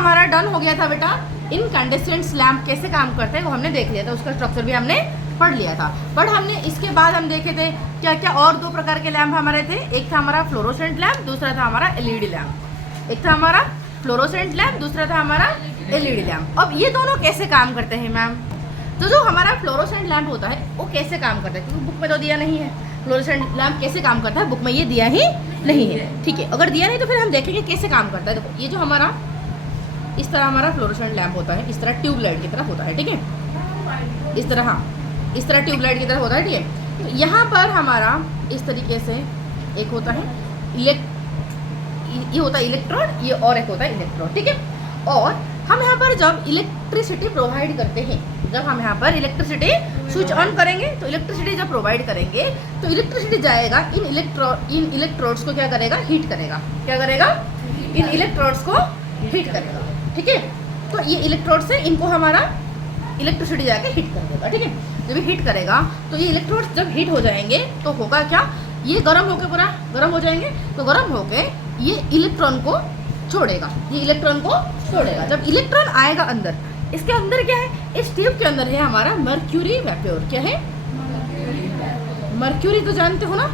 हमारा डन हो गया था बेटा। इनकैंडेसेंट लैम्प कैसे काम करते हैं वो हमने देख लिया था, उसका स्ट्रक्चर भी हमने पढ़ लिया था। बट हमने इसके बाद हम देखे थे क्या क्या और दो प्रकार के लैम्प हमारे थे। एक था हमारा फ्लोरोसेंट लैम्प, दूसरा था हमारा एलईडी लैम्प। एक था हमारा फ्लोरोसेंट लैम्प, दूसरा था हमारा एलईडी लैम्प। अब ये दोनों कैसे काम करते हैं मैम? तो जो हमारा फ्लोरोसेंट लैम्प होता है वो कैसे काम करता है, क्योंकि बुक में तो दिया नहीं है फ्लोरोसेंट लैम्प कैसे काम करता है, बुक में ये दिया ही नहीं है। ठीक है, अगर दिया नहीं तो फिर हम देखेंगे कैसे काम करता है। देखो ये जो हमारा इस तरह हमारा फ्लोरोसेंट लैम्प होता है, इस तरह ट्यूबलाइट की तरह होता है। ठीक है, इस तरह, हाँ इस तरह ट्यूबलाइट की तरह होता है। ठीक है, तो यहाँ पर हमारा इस तरीके से एक होता है ये होता है इलेक्ट्रोड, ये और एक होता है इलेक्ट्रोड। ठीक है, और हम यहाँ पर जब इलेक्ट्रिसिटी प्रोवाइड करते हैं, जब हम यहाँ पर इलेक्ट्रिसिटी स्विच ऑन करेंगे तो इलेक्ट्रिसिटी जब प्रोवाइड करेंगे तो इलेक्ट्रिसिटी जाएगा इन इलेक्ट्रोड्स को क्या करेगा, हीट करेगा। क्या करेगा? इन इलेक्ट्रोड्स को हीट करेगा। ठीक है, तो ये इलेक्ट्रोड से इनको हमारा इलेक्ट्रिसिटी जाके हीट कर देगा। ठीक है, जब ये हीट करेगा तो ये इलेक्ट्रोड्स जब हीट हो जाएंगे तो होगा क्या, ये गर्म होके पूरा गर्म हो जाएंगे। तो गर्म होके ये इलेक्ट्रॉन को छोड़ेगा, ये इलेक्ट्रॉन को छोड़ेगा। जब इलेक्ट्रॉन आएगा अंदर, इसके अंदर क्या है, इस ट्यूब के अंदर है हमारा मर्क्यूरी वेपोर। क्या है? मर्क्यूरी तो जानते हो ना,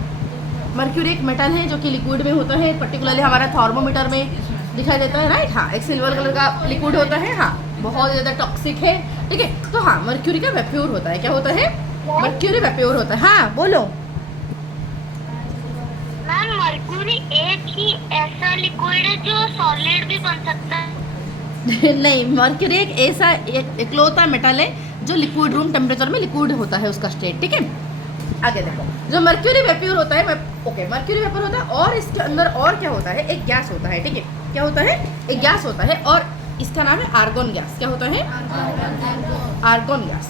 मर्क्यूरी एक मेटल है जो कि लिक्विड में होता है, पर्टिकुलरली हमारा थर्मोमीटर में दिखाई देता है, राइट। हाँ, एक सिल्वर कलर का लिक्विड होता है, हाँ बहुत ज़्यादा टॉक्सिक है। ठीक है, तो हाँ मर्क्यूरी का वेपोर होता है। क्या होता है? मर्क्यूरी वेपोर होता है। हाँ बोलो मैम। मरकरी एक ही ऐसा लिक्विड है जो सॉलिड भी बन सकता है? नहीं, मर्क्यूरी एक ऐसा इकलौता मेटल है जो लिक्विड रूम टेम्परेचर में लिक्विड होता है उसका स्टेट। ठीक है, आगे देखो, जो मर्क्यूरी वेपोर होता है, ओके मर्क्यूरी वेपोर होता है और इसके अंदर और क्या होता है, एक गैस होता है। ठीक है, क्या होता है? एक गैस होता है और इसका नाम है आर्गन गैस। क्या होता है? Argon gas.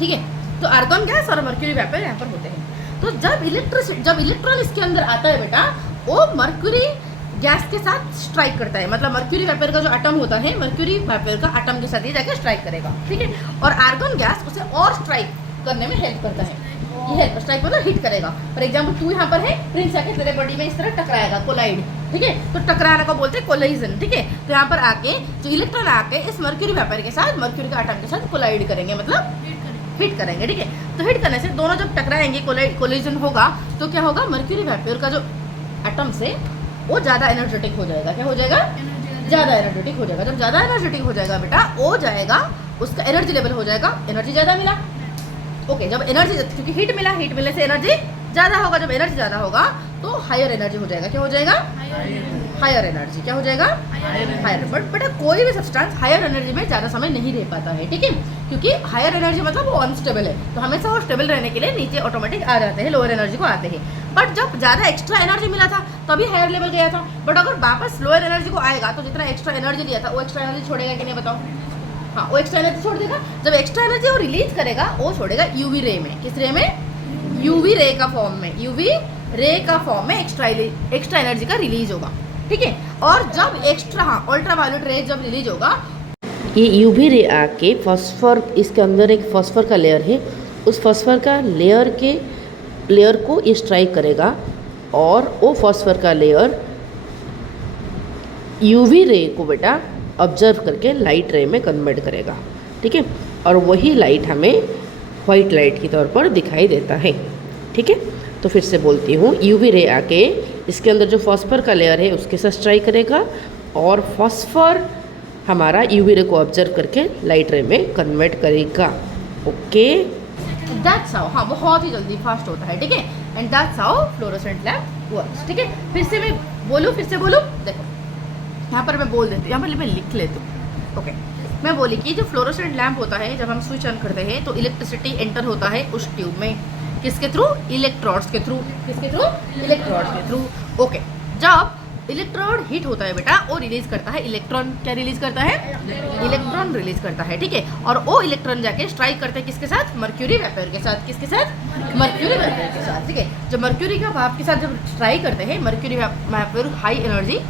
ठीक है, तो आर्गन गैस और मर्क्यूरी वेपोर यहाँ पर होते हैं। तो जब इलेक्ट्रॉन इसके अंदर आता है बेटा, वो मर्क्यूरी गैस के साथ स्ट्राइक करता है। मतलब मर्क्यूरी वेपर का जो एटम होता है, मर्क्यूरी वेपर का एटम के साथ ये जाकर स्ट्राइक करेगा। ठीक है, और आर्गन गैस उसे और स्ट्राइक करने में हेल्प करता है। ये हेल्प, स्ट्राइक मतलब हिट करेगा। फॉर एग्जाम्पल तू यहाँ पर है, प्रिंस आके तेरे बॉडी में इस तरह टकराएगा, कोलाइड। ठीक है, तो टकराने को बोलते हैं कोलाइजन। ठीक है, तो यहाँ पर आके जो इलेक्ट्रॉन आके इस मर्क्यूरी वेपर के साथ, मर्क्यूरी का एटम के साथ कोलाइड करेंगे, मतलब हिट करेंगे। ठीक है, तो हिट करने से दोनों जब टकराएंगे, कोलिजन होगा, तो क्या होगा, मर्क्यूरी वेपर का जो एटम से वो ज़्यादा एनर्जेटिक हो जाएगा। क्या हो जाएगा? ज़्यादा एनर्जेटिक हो जाएगा। जब ज़्यादा एनर्जेटिक हो जाएगा बेटा, वो जाएगा, उसका एनर्जी लेवल हो जाएगा, एनर्जी ज़्यादा मिला। ओके, जब एनर्जी, क्योंकि हीट मिला, हीट मिलने से एनर्जी ज़्यादा होगा। जब एनर्जी ज़्यादा होगा तो हायर एनर्जी हो जाएगा। क्या हो जाएगा? Higher energy. क्या हो जाएगा? हायर। बट बेटा कोई भी सब्सटेंस हायर एनर्जी में ज़्यादा समय नहीं रह पाता है। ठीक है, क्योंकि हायर एनर्जी मतलब वो अनस्टेबल है, तो हमेशा वो स्टेबल रहने के लिए नीचे ऑटोमेटिक आ जाते हैं, लोअर एनर्जी को आते हैं। बट जब ज़्यादा एक्स्ट्रा एनर्जी मिला था तभी हायर लेवल गया था। बट अगर वापस लोअर एनर्जी को आएगा तो जितना एक्स्ट्रा एनर्जी दिया था वो एक्स्ट्रा एनर्जी छोड़ेगा कि नहीं, बताओ? हाँ, वो एक्स्ट्रा एनर्जी छोड़ देगा। जब एक्स्ट्रा एनर्जी वो रिलीज करेगा, वो छोड़ेगा यूवी रे में। किस रे में? यूवी रे का फॉर्म में, यूवी रे का फॉर्म में एक्स्ट्रा एनर्जी का रिलीज होगा। ठीक है, और जब एक्स्ट्रा, हाँ अल्ट्रावायलेट रे जब रिलीज होगा, ये यूवी रे आके फॉस्फर, इसके अंदर एक फॉस्फर का लेयर है, उस फॉस्फर का लेयर को ये स्ट्राइक करेगा और वो फॉस्फर का लेयर यूवी रे को बेटा ऑब्जर्व करके लाइट रे में कन्वर्ट करेगा। ठीक है, और वही लाइट हमें वाइट लाइट के तौर पर दिखाई देता है। ठीक है, तो फिर से बोलती हूँ, यूवी रे आके इसके अंदर जो फॉस्फर का लेयर है उसके साथ स्ट्राइक करेगा और फॉस्फर हमारा यूवी रे को ऑब्जर्व करके लाइट रे में कन्वर्ट करेगा। ओके, दैट्स हाउ, हाँ बहुत ही जल्दी फास्ट होता है। ठीक है, and that's how fluorescent lamp works. ठीक है, फिर से मैं बोलूँ, देखो यहाँ पर मैं बोल देती हूँ, यहाँ पर मैं लिख लेती हूँ। ओके, मैं बोली कि जो फ्लोरोसेंट लैम्प होता है, जब हम स्विच ऑन करते हैं तो इलेक्ट्रिसिटी एंटर होता है उस ट्यूब में। किसके थ्रू? इलेक्ट्रोड्स के थ्रू। किसके थ्रू? इलेक्ट्रोड्स के थ्रू। ओके, जब इलेक्ट्रोड हीट होता है बेटा, वो रिलीज करता है इलेक्ट्रॉन। क्या रिलीज करता है? इलेक्ट्रॉन रिलीज करता है। ठीक है, और वो इलेक्ट्रॉन जाके स्ट्राइक करते हैं किसके साथ? मर्क्यूरी वेपर के साथ। किसके साथ? मर्क्यूरी वेपर के साथ। ठीक है, जब मर्क्यूरी का भाप के साथ जब स्ट्राइक करते हैं, मर्क्यूरी वेपर हाई एनर्जी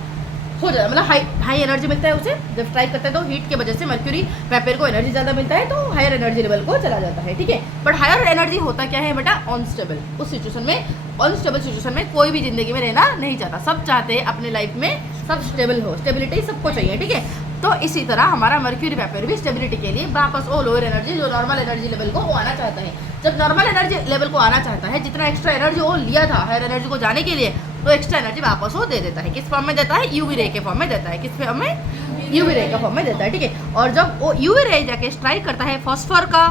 हो जाता है, मतलब हाई एनर्जी मिलता है उसे। जब स्ट्राइक करता है तो हीट की वजह से मर्क्यूरी वेपर को एनर्जी ज़्यादा मिलता है, तो हायर एनर्जी लेवल को चला जाता है। ठीक है, बट हायर एनर्जी होता क्या है बेटा? अनस्टेबल। उस सिचुएशन में, अनस्टेबल सिचुएशन में कोई भी जिंदगी में रहना नहीं चाहता। सब चाहते हैं अपने लाइफ में सब स्टेबल हो, स्टेबिलिटी सबको चाहिए, ठीक है। तो इसी तरह हमारा मर्क्यूरी वेपर भी स्टेबिलिटी के लिए वापस वो लोअर एनर्जी जो नॉर्मल एनर्जी लेवल को वो आना चाहता है। जब नॉर्मल एनर्जी लेवल को आना चाहता है, जितना एक्स्ट्रा एनर्जी वो लिया था हायर एनर्जी को जाने के लिए, तो एक्स्ट्रा एनर्जी वापस वो दे देता है। किस फॉर्म में देता है? यूवी रे के फॉर्म में देता है। किस फॉर्म में? यूवी रे का फॉर्म में देता है, ठीक है। और जब वो यूवी रे जाके स्ट्राइक करता है फॉस्फर का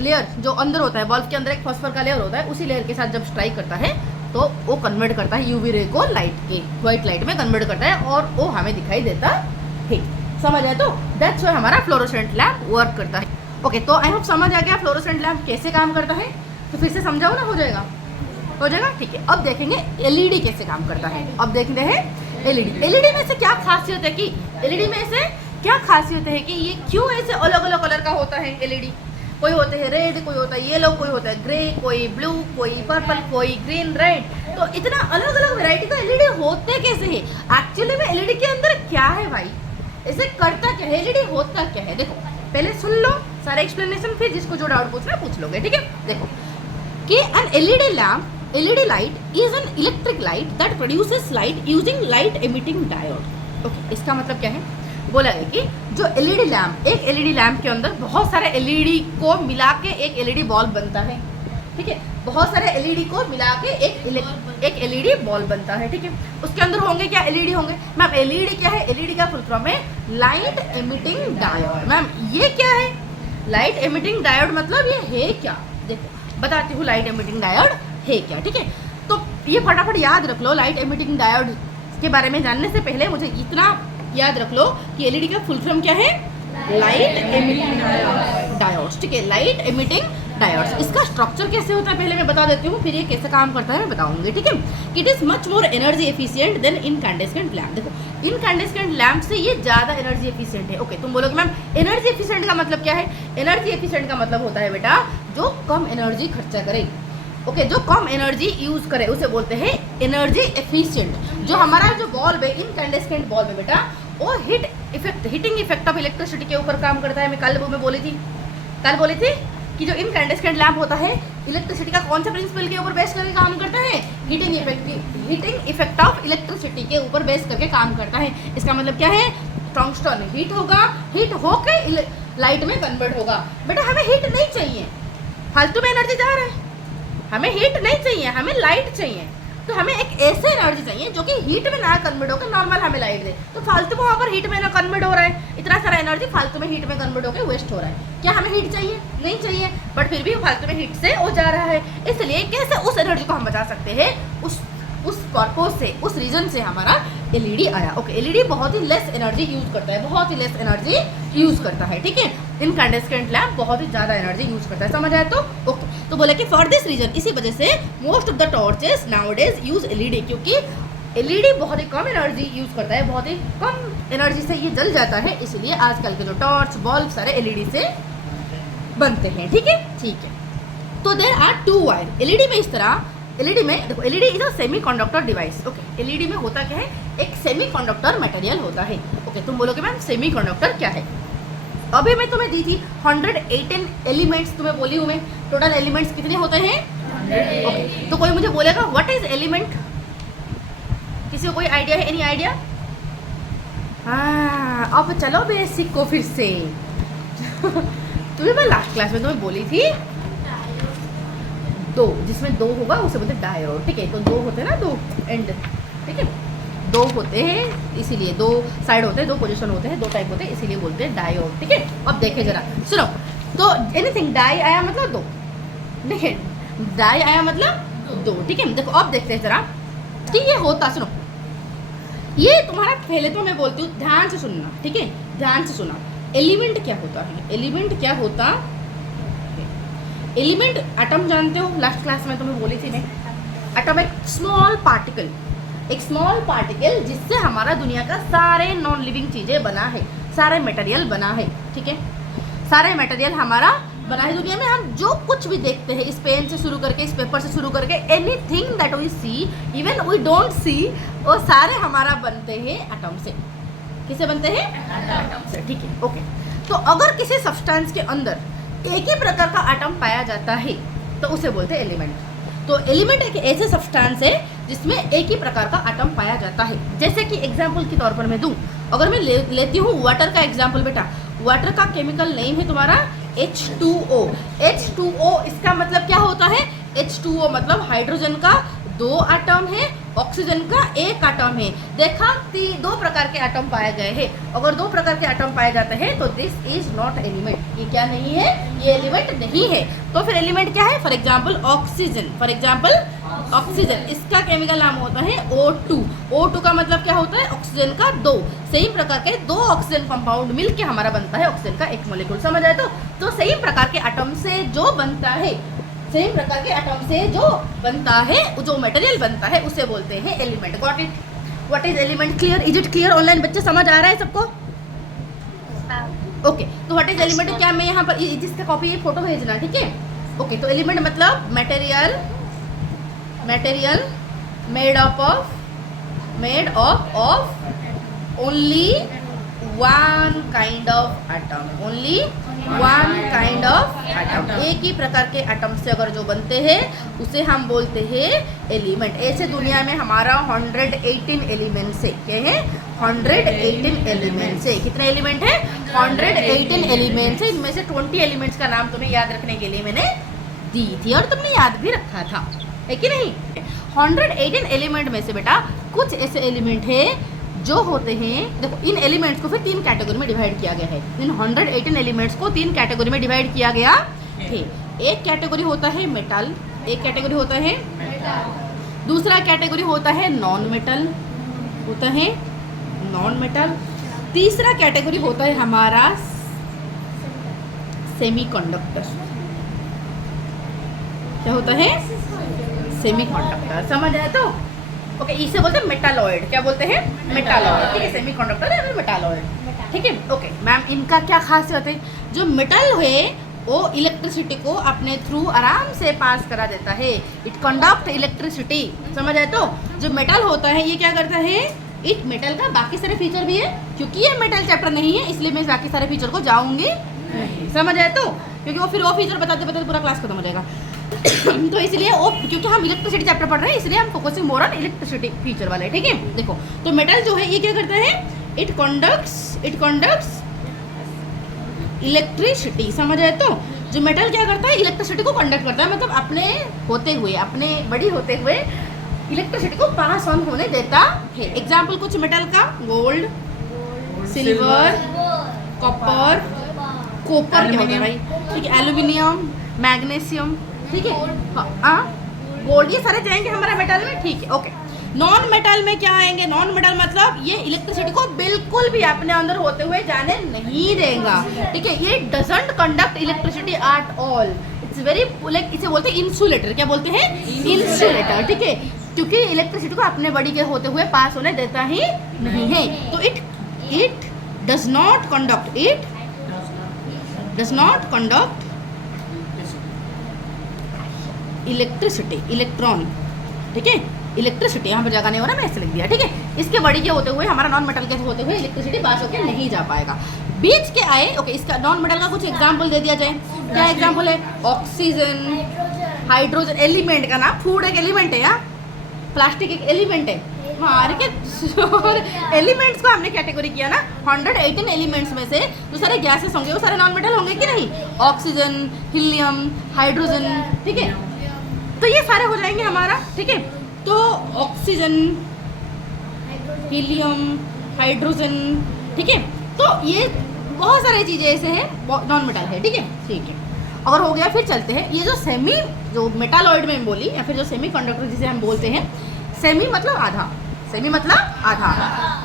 लेयर जो अंदर होता है, बल्ब के अंदर एक फॉस्फर का लेयर होता है, उसी लेयर के साथ जब स्ट्राइक करता है तो वो कन्वर्ट करता है यूवी रे को लाइट के व्हाइट लाइट में कन्वर्ट करता है और वो हमें दिखाई देता है। समझ आया? तो दैट्स व्हाई हमारा फ्लोरोसेंट लैम्प वर्क करता है। ओके, तो आई होप समझ आ गया फ्लोरोसेंट लैम्प कैसे काम करता है। तो फिर से समझाओ ना, हो जाएगा? हो जाएगा, ठीक है। अब देखेंगे एलईडी कैसे काम करता है। अब देखते हैं एलईडी। एलईडी में से क्या खासियत है कि एलईडी में से क्या खासियत है कि ये क्यों ऐसे अलग अलग कलर का होता है एलईडी। कोई होते हैं रेड, कोई होता है येलो, कोई होता है ग्रे, कोई ब्लू, कोई पर्पल, कोई ग्रीन, रेड। तो इतना अलग अलग वैरायटी का एलईडी होते कैसे है? एक्चुअली में एलईडी के अंदर क्या है भाई, ऐसे करता क्या है, एलईडी होता क्या है? देखो पहले सुन लो सारा एक्सप्लेनेशन, फिर जिसको जो डाउट पूछना पूछ लोगे, ठीक है। देखो कि an LED lamp, LED light is an electric light that produces light using light emitting diode. Okay, इसका मतलब क्या है? बोला है कि जो एलईडी लैम्प, एक एलईडी लैम्प के अंदर बहुत सारे एलईडी को मिला के एक एलईडी बल्ब बनता है, ठीक है। बहुत सारे एलईडी को मिला के एक एलईडी बल्ब बनता है, ठीक है। उसके अंदर होंगे क्या? एलईडी होंगे। मैम एलईडी क्या है? एलईडी का फुल फॉर्म है लाइट एमिटिंग डायोड। मैम ये क्या है? लाइट एमिटिंग डायोड मतलब ये है क्या? देखो बताती हूँ लाइट एमिटिंग डायोड है क्या, ठीक है। तो ये फटाफट याद रख लो, लाइट एमिटिंग डायोड के बारे में जानने से पहले मुझे इतना याद रख लो कि एलईडी का फुल फॉर्म क्या है? लाइट एमिटिंग डायोड्स, ठीक है। लाइट एमिटिंग डायोड्स, इसका स्ट्रक्चर कैसे होता है पहले मैं बता देती हूँ, फिर ये कैसे काम करता है मैं बताऊंगी, ठीक है। It is much more energy efficient then incandescent lamp. देखो इनकैंडेसेंट लैम्प से ये ज़्यादा एनर्जी एफिशिएंट है। ओके, तुम बोलोगे मैम एनर्जी एफिशिएंट का मतलब क्या है? एनर्जी एफिशिएंट का मतलब होता है बेटा जो कम एनर्जी खर्चा करे। ओके, जो कम एनर्जी यूज करे उसे बोलते हैं एनर्जी एफिशिएंट। जो हमारा जो बल्ब है, इनकैंडेसेंट बल्ब है बेटा, वो हीटिंग इफेक्ट ऑफ इलेक्ट्रिसिटी के ऊपर काम करता है। मैं कल में बोली थी कि जो इनकैंडेसेंट लैम्प होता है इलेक्ट्रिसिटी का कौन सा प्रिंसिपल के ऊपर बेस करके काम करता है? हीटिंग इफेक्ट ऑफ इलेक्ट्रिसिटी के ऊपर बेस करके काम करता है। इसका मतलब क्या है? टंगस्टन हीट होगा, हीट होके लाइट में कन्वर्ट होगा। बेटा हमें हीट नहीं चाहिए, फालतू में एनर्जी जा रहा है। हमें हीट नहीं चाहिए, हमें लाइट चाहिए। तो हमें एक ऐसे एनर्जी चाहिए जो कि हीट में ना कन्वर्ट होकर नॉर्मल हमें लाइट दे। तो फालतू में वहाँ पर हीट में ना कन्वर्ट हो रहा है, इतना सारा एनर्जी फालतू में हीट में कन्वर्ट होकर वेस्ट हो रहा है। क्या हमें हीट चाहिए? नहीं चाहिए, बट फिर भी फालतू में हीट से हो जा रहा है। इसलिए कैसे उस एनर्जी को हम बचा सकते हैं? उस पर्पज से, उस रीजन से हमारा एलईडी आया। ओके, एलईडी बहुत ही लेस एनर्जी यूज करता है, बहुत ही लेस एनर्जी यूज करता है, ठीक है। इनकैंडेसेंट लैम्प बहुत ही ज़्यादा एनर्जी यूज करता है, समझ आया? तो ओके, तो बोला कि फॉर दिस रीजन, इसी वजह से most of the torches nowadays use LED, क्योंकि एलईडी बहुत ही कम एनर्जी यूज करता है, बहुत ही कम एनर्जी से ये जल जाता है। इसलिए आजकल के जो टॉर्च बल्ब सारे एलईडी से बनते हैं, ठीक है। ठीक है, तो there are two wire LED में। इस तरह एलईडी में देखो, LED is a semiconductor device. Okay, LED में होता क्या है? एक सेमी कंडक्टर मटेरियल होता है। ओके, तुम बोलोगे मैम सेमी कंडक्टर क्या है? अभी मैं तुम्हें दी थी 118 एलिमेंट्स, तुम्हें बोली हूँ मैं टोटल एलिमेंट्स कितने होते हैं? ओके, तो कोई मुझे बोलेगा व्हाट इज एलिमेंट? किसी को कोई आइडिया है? Any idea? हाँ, अब चलो बेसिक को फिर से तुम्हें मैं लास्ट क्लास में तुम्हें बोली थी दो, जिसमें दो होगा उसे बोलते हैं डायोड, ठीक है। तो दो होते हैं ना, दो एंड, ठीक है, दो होते हैं, इसीलिए दो साइड होते हैं, दो पोजीशन होते हैं, दो टाइप होते हैं, इसीलिए बोलते हैं डायोड, ठीक है। अब देखे जरा, सुनो, तो एनीथिंग डाई आया मतलब दो, देखिए डाई आया मतलब दो, ठीक है। देखो अब देखते हैं जरा कि ये होता, सुनो, ये तुम्हारा पहले तो मैं बोलती हूँ ध्यान से सुनना, ठीक है, ध्यान से सुना। एलिमेंट क्या होता है? एलिमेंट क्या होता? एलिमेंट एटम जानते हो, लास्ट क्लास में तुम्हें बोली थी मैं। एटम एक स्मॉल पार्टिकल, एक स्मॉल पार्टिकल जिससे हमारा दुनिया का सारे नॉन लिविंग चीज़ें बना है, सारे मटेरियल बना है, ठीक है। सारे मटेरियल हमारा बना है। दुनिया में हम जो कुछ भी देखते हैं, इस पेन से शुरू करके, इस पेपर से शुरू करके, anything that we see, even we don't see, वो सारे हमारा बनते हैं एटम से। किसे बनते हैं? एटम से, ठीक है। ओके, तो अगर किसी सब्सटेंस के अंदर एक ही प्रकार का एटम पाया जाता है तो उसे बोलते हैं एलिमेंट। तो एलिमेंट एक ऐसे सब्सटेंस है जिसमें एक ही प्रकार का एटम पाया जाता है। जैसे कि एग्जाम्पल के तौर पर मैं दूं, अगर मैं लेती हूँ वाटर का एग्जाम्पल बेटा, वाटर का केमिकल नेम है तुम्हारा H2O। H2O इसका मतलब क्या होता है? H2O मतलब हाइड्रोजन का 2 एटम है, ऑक्सीजन का 1 एटम है। देखा 2 प्रकार के एटम पाए गए हैं। अगर 2 प्रकार के एटम पाए जाते हैं तो दिस इज नॉट एलिमेंट। ये क्या नहीं है? ये एलिमेंट नहीं है। तो फिर एलिमेंट क्या है? For example oxygen, for example oxygen, इसका केमिकल नाम होता है O2। O2 का मतलब क्या होता है? ऑक्सीजन का 2। सेम प्रकार के 2 ऑक्सीजन कंपाउंड मिलके हमारा बनता है ऑक्सीजन का 1 मॉलिक्यूल। समझ आए? तो सेम प्रकार के एटम से जो बनता है, सेम प्रकार के एटम से जो बनता है, जो मटेरियल बनता है, उसे बोलते हैं element. Got it? What is element? Clear? Is it clear? Online बच्चे समझ आ रहा है सबको? ओके, तो व्हाट इज एलिमेंट? क्या मैं यहाँ पर जिसका कॉपी ये फोटो भेजना, ठीक है? ओके, तो एलिमेंट मतलब material made of only one kind of atom, only one kind of atom. एक ही प्रकार के एटम से अगर जो बनते हैं उसे हम बोलते हैं एलिमेंट। ऐसे दुनिया में हमारा 118 एलिमेंट्स है। क्या है? 118 एलिमेंट्स है। कितने एलिमेंट है? 118 एलिमेंट्स है। इनमें से 20 एलिमेंट्स का नाम तुम्हें याद रखने के लिए मैंने दी थी और तुमने याद भी रखा था, है कि नहीं? 118 एलिमेंट में से बेटा कुछ ऐसे एलिमेंट है जो होते हैं, देखो इन एलिमेंट्स को फिर 3 कैटेगरी में डिवाइड किया गया है। इन 118 एलिमेंट्स को 3 कैटेगरी में डिवाइड किया गया है। एक कैटेगरी होता है मेटल, एक कैटेगरी होता है दूसरा कैटेगरी होता है नॉन मेटल, होता है नॉन मेटल। तीसरा कैटेगरी होता है हमारा सेमीकंडक्टर। क्या होता है? सेमीकंडक्टर। समझ आया? तो ओके, इसे बोलते हैं मेटालॉइड। क्या बोलते हैं? मेटालॉइड। ठीक है, सेमीकंडक्टर है मेटालॉइड। ठीक है, ओके मैम, इनका क्या खासियत है? जो मेटल है वो इलेक्ट्रिसिटी को अपने थ्रू आराम से पास करा देता है। It conduct electricity. समझ आए? तो जो मेटल होता है ये क्या करता है? इट मेटल का बाकी सारे फीचर भी है, क्योंकि ये मेटल चैप्टर नहीं है इसलिए मैं बाकी सारे फीचर को जाऊंगी नहीं। समझ आए? तो क्योंकि वो फिर वो फीचर बताते बताते पूरा क्लास खत्म हो जाएगा। तो इसलिए वो, क्योंकि हम इलेक्ट्रिसिटी चैप्टर पढ़ रहे हैं इसलिए हम focusing more on electricity feature वाले। ठीक है, देखो तो मेटल जो है ये क्या करता है? It conducts electricity. समझ आए? तो जो मेटल क्या करता है? इलेक्ट्रिसिटी को कंडक्ट करता है, मतलब अपने होते हुए, अपने बड़ी होते हुए इलेक्ट्रिसिटी को पास ऑन होने देता है। एग्जाम्पल कुछ मेटल का, गोल्ड, सिल्वर, कॉपर, कोपर क्या होता है भाई? ठीक है, एल्यूमिनियम, मैग्नीशियम। ठीक है, हाँ गोल्ड, ये सारे जाएंगे हमारा मेटल में। ठीक है, ओके। नॉन मेटल में क्या आएंगे? नॉन मेटल मतलब ये इलेक्ट्रिसिटी को बिल्कुल भी अपने अंदर होते हुए जाने नहीं देगा। ठीक है, ये doesn't conduct electricity at all. It's very like, इसे बोलते हैं इंसुलेटर। क्या बोलते हैं? इंसुलेटर। ठीक है, क्योंकि इलेक्ट्रिसिटी को अपने बॉडी के होते हुए पास होने देता ही नहीं है। तो it does not conduct electricity, electron. ठीक है, इलेक्ट्रिसिटी यहाँ पर जगह नहीं हो रहा, मैं ऐसे लिख दिया। ठीक है, इसके बॉडी के होते हुए, हमारा नॉन मेटल के होते हुए इलेक्ट्रिसिटी पास होकर नहीं जा पाएगा। बीच के आए, ओके, इसका नॉन मेटल का कुछ एग्जाम्पल दे दिया जाए। क्या एग्जाम्पल है? Oxygen, hydrogen. एलिमेंट का नाम, फूड एक एलिमेंट है, या प्लास्टिक एक एलिमेंट है। हमारे के एलिमेंट्स को हमने कैटेगरी किया ना 118 एलिमेंट्स में से, जो सारे गैसेस होंगे वो सारे नॉन मेटल होंगे कि नहीं? Oxygen, helium, hydrogen. ठीक है, तो ये सारे हो जाएंगे हमारा। ठीक है, तो ऑक्सीजन, हीलियम, हाइड्रोजन। ठीक है, तो ये बहुत सारी चीज़ें ऐसे हैं नॉन मेटल है। ठीक है, अगर हो गया फिर चलते हैं। ये जो मेटालॉइड में बोली, या फिर जो सेमी कंडक्टर जिसे हम बोलते हैं, सेमी मतलब आधा, सेमी मतलब आधा,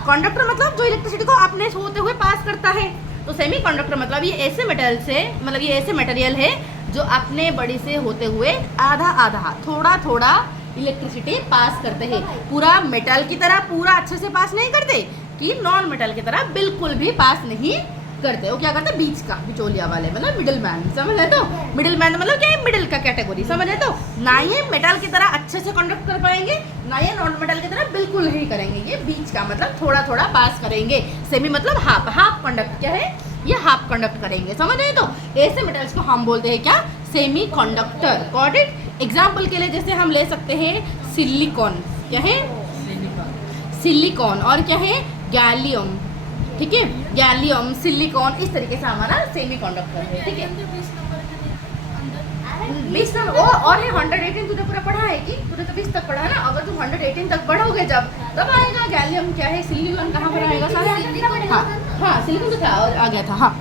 कंडक्टर मतलब जो इलेक्ट्रिसिटी को अपने होते हुए पास करता है। तो सेमी कंडक्टर मतलब ये ऐसे मेटल से, मतलब ये ऐसे मटेरियल है जो अपने बॉडी से होते हुए आधा आधा, थोड़ा थोड़ा इलेक्ट्रिसिटी पास करते हैं। पूरा मेटल की तरह पूरा अच्छे से पास नहीं करते, कि नॉन मेटल की तरह बिल्कुल भी पास नहीं करते। वो क्या करते हैं? बीच का, बिचौलिया वाले, मतलब मिडिल मैन। समझ है? तो मिडिल मैन मतलब क्या है? मिडिल का कैटेगरी। समझ है? तो ना ये मेटल की तरह अच्छे से कंडक्ट कर पाएंगे, ना ये नॉन मेटल की तरह बिल्कुल नहीं करेंगे। ये बीच का, मतलब थोड़ा थोड़ा पास करेंगे। सेमी मतलब हाफ कंडक्ट। क्या है? ये हाफ कंडक्ट करेंगे। समझ है? तो ऐसे मेटल्स को हम बोलते हैं क्या? Semi conductor. Got it? Example के लिए जैसे हम ले सकते हैं सिलिकॉन। क्या है? सिलिकॉन। और क्या है? गैलियम। ठीक है, गैलियम, सिलिकॉन, इस तरीके से हमारा सेमीकंडक्टर है। ठीक है, 20 नंबर और है 118 तूने पूरा पढ़ा है कि तूने तो 20 तक पढ़ा है ना। अगर तुम 118 तक पढ़ोगे जब तब आएगा गैलियम क्या है, सिलिकॉन कहाँ पर आएगा सारे। हाँ सिलिकॉन तो क्या आ गया था। हाँ,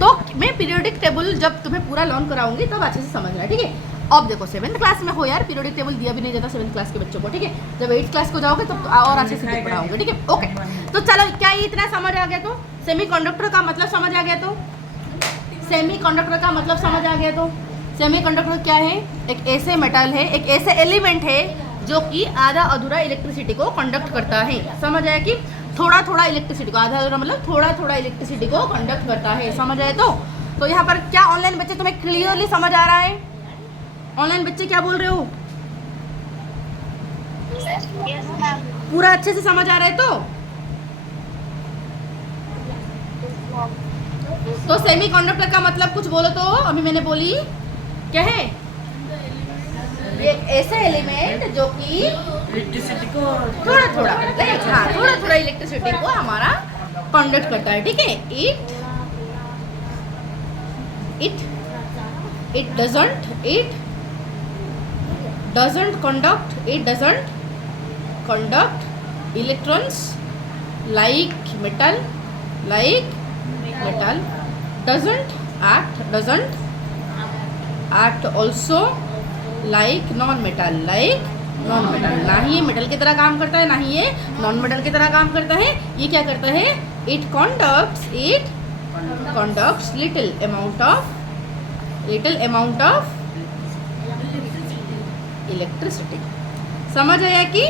तो मैं पीरियोडिक टेबल जब तुम्हें पूरा लर्न कराऊंगी तब अच्छे से समझना है। ठीक है, अब देखो 7th क्लास में हो यार, पीरियोडिक टेबल दिया भी नहीं जाता 7th क्लास के बच्चों को। ठीक है, जब 8th क्लास को जाओगे तब और अच्छे से पढ़ाऊंगे। ठीक है, ओके। तो चलो, क्या ये इतना समझ आ गया? तो सेमीकंडक्टर का मतलब समझ आ गया। तो सेमीकंडक्टर का मतलब समझ आ गया। तो सेमीकंडक्टर क्या है? एक ऐसे मेटल है, एक ऐसे एलिमेंट है जो कि आधा अधूरा इलेक्ट्रिसिटी को कंडक्ट करता है। समझ आया कि थोड़ा थोड़ा इलेक्ट्रिसिटी को, आधा अधूरा मतलब थोड़ा थोड़ा इलेक्ट्रिसिटी को कंडक्ट करता है। समझ आए? तो यहाँ पर क्या ऑनलाइन बच्चे तुम्हें क्लियरली समझ आ रहा है? ऑनलाइन बच्चे क्या बोल रहे हो? पूरा अच्छे से समझ आ रहा है? तो सेमीकंडक्टर का मतलब कुछ बोलो तो। अभी मैंने बोली क्या है? एक ऐसा एलिमेंट जो कि इलेक्ट्रिसिटी को थोड़ा थोड़ा थोड़ा थोड़ा इलेक्ट्रिसिटी को हमारा कंडक्ट करता है। ठीक है, it doesn't conduct electrons like metal, doesn't act also like non-metal, ना ही ये मेटल की तरह काम करता है, ना ही ये नॉन मेटल की तरह काम करता है। ये क्या करता है? It conducts little amount of electricity. समझ आया कि?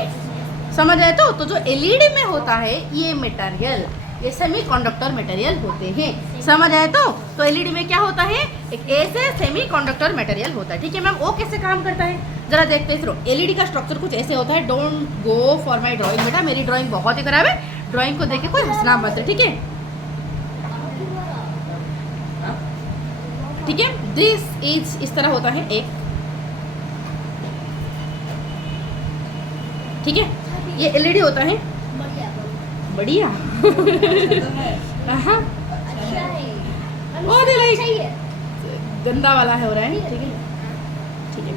समझ आया? तो जो एलईडी में होता है ये मटेरियल, ये सेमीकंडक्टर मटेरियल होते हैं। समझ आया? तो एलईडी में क्या होता है? एक ऐसे सेमीकंडक्टर मटेरियल होता है। ठीक है मैम, वो कैसे काम करता है जरा देखते हैं। एलईडी का स्ट्रक्चर कुछ ऐसे होता है। Don't go for my drawing बेटा, मेरी ड्राइंग बहुत ही खराब है, ड्राइंग को देख के कोई हंसना मत है। ठीक है, ठीक है, दिस इज इस तरह होता है एक। ठीक है, ये एलईडी होता है। बढ़िया हाँ, और लाइक गंदा वाला है हो रहा है। ठीक है, ठीक है,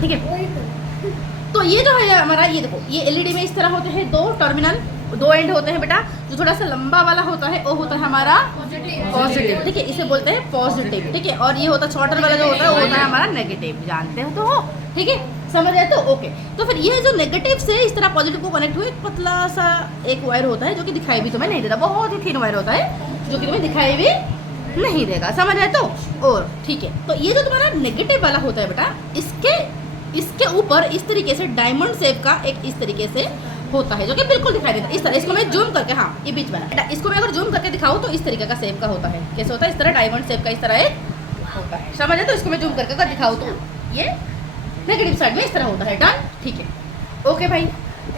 ठीक है। तो ये जो है हमारा, ये देखो, ये एलईडी में इस तरह होते हैं दो टर्मिनल, दो एंड होते हैं बेटा। जो थोड़ा सा लंबा वाला होता है वो होता है हमारा पॉजिटिव। ठीक है, इसे बोलते हैं पॉजिटिव। ठीक है, और ये होता है शॉर्टर वाला जो होता है वो होता है हमारा नेगेटिव। जानते हो तो हो? ठीक है, समझ आए? तो ओके। तो फिर ये जो नेगेटिव से इस तरह पॉजिटिव को कनेक्ट हुए एक पतला सा एक वायर होता है जो कि दिखाई भी तुम्हें नहीं देता। बहुत ही थिन वायर होता है जो कि तुम्हें दिखाई भी नहीं देगा। समझ आए? तो और ठीक है, तो ये जो तुम्हारा नेगेटिव वाला होता है बेटा, इसके ऊपर इस तरीके से डायमंड शेप का एक इस तरीके से होता है जो कि बिल्कुल दिखाई देता है इस तरह। इसको मैं जूम करके, हाँ ये बीच वाला, इसको मैं अगर जूम करके दिखाऊं तो इस तरीके का शेप का होता है। कैसे होता है? इस तरह डायमंड शेप का इस तरह एक होता है। समझ आए? तो इसको मैं जूम करके अगर दिखाऊं तो ये नेगेटिव साइड में इस तरह होता है। डन? ठीक है, ओके भाई।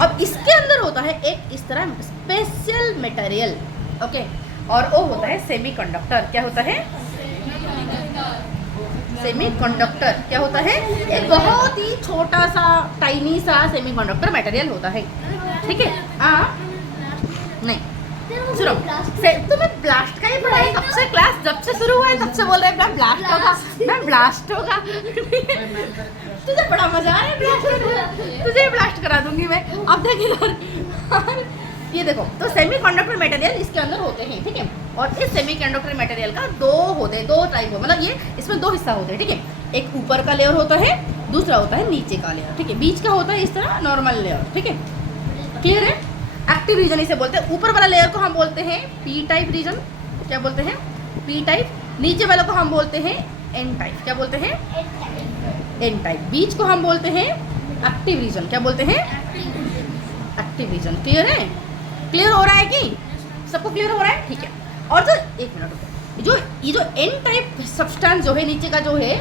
अब इसके अंदर होता है एक इस तरह स्पेशल मटेरियल। ओके, और वो होता है सेमीकंडक्टर। क्या होता है? सेमीकंडक्टर क्या होता है? एक बहुत ही छोटा सा टाइनी सा सेमीकंडक्टर मटेरियल होता है। ठीक है, नहीं सुनो, तुम्हें ब्लास्ट का ही पढ़ाई कब से? क्लास जब से शुरू हुआ है तब से बोल रहे हैं ब्लास्ट होगा, मैं ब्लास्ट होगा। तुझे बड़ा मजा आ रहा है ब्लास्ट करने, तुझे ब्लास्ट करा दूंगी मैं। अब देख इधर, ये देखो, तो सेमीकंडक्टर मटेरियल इसके अंदर होते हैं। ठीक है, और इस सेमीकंडक्टर मटेरियल का दो टाइप हो, मतलब ये इसमें दो हिस्सा होते हैं। ठीक है, एक ऊपर का लेयर होता है, दूसरा होता है नीचे का लेयर। ठीक है, बीच का होता है इस तरह नॉर्मल लेयर। ठीक है, क्लियर है? एक्टिव रीजन इसे बोलते हैं। ऊपर वाला लेयर को हम बोलते हैं पी टाइप रीजन। क्या बोलते हैं? P type. नीचे वाले को हम बोलते हैं एन टाइप। क्या बोलते हैं? N type. बीच को हम बोलते हैं एक्टिव रीजन। क्या बोलते हैं? Active region. क्लियर है? क्लियर हो रहा है कि सबको क्लियर हो रहा है? ठीक है, और जो एक मिनट रुको, ये जो एन टाइप सब्सटेंस जो है नीचे का जो है,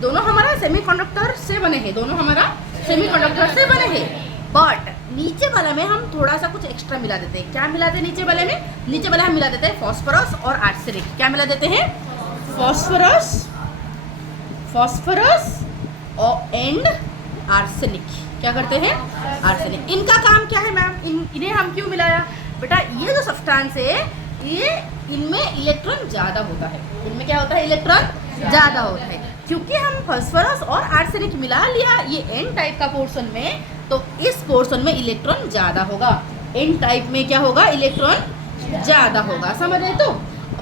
दोनों हमारा सेमीकंडक्टर से बने हैं, दोनों हमारा सेमीकंडक्टर से बने हैं। बट नीचे वाला में हम थोड़ा सा कुछ एक्स्ट्रा मिला देते हैं। क्या मिलाते हैं नीचे वाले में? नीचे वाले हम मिला देते हैं फॉस्फोरस और आर्सेनिक। क्या मिला देते हैं? Phosphorus and arsenic. क्या करते हैं? आर्सेनिक। इनका काम क्या है मैम? इन्हें हम क्यों मिलाया? बेटा ये जो सब्सटेंस है ये इनमें इलेक्ट्रॉन ज़्यादा होता है। इनमें क्या होता है? इलेक्ट्रॉन ज़्यादा होता है। क्योंकि हम फास्फोरस और आर्सेनिक मिला लिया ये एन टाइप का पोर्शन में, तो इस पोर्शन में इलेक्ट्रॉन ज़्यादा होगा। एन टाइप में क्या होगा? इलेक्ट्रॉन ज़्यादा होगा। समझ रहे? तो